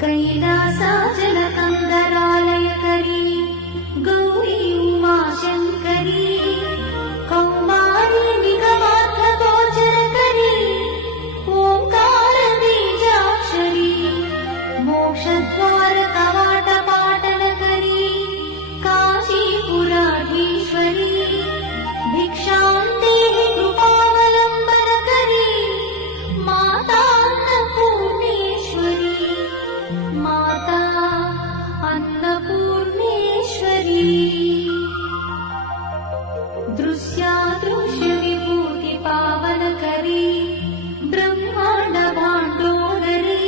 कैलासाचलकन्दरालयकरी गौरी उमाशङ्करी कौमारी निगमार्थगोचरकरी ओङ्कारबीजाक्षरी मोक्षद्वारकवाटपाटनकरी काशीपुराधीश्वरी भिक्षां देहि कृपावलम्बनकरी माता अन्नपूर्णेश्वरी माता अन्नपूर्णेश्वरी दृश्यादृश्यविभूतिपावनकरी ब्रह्माण्ड भाण्डोदरी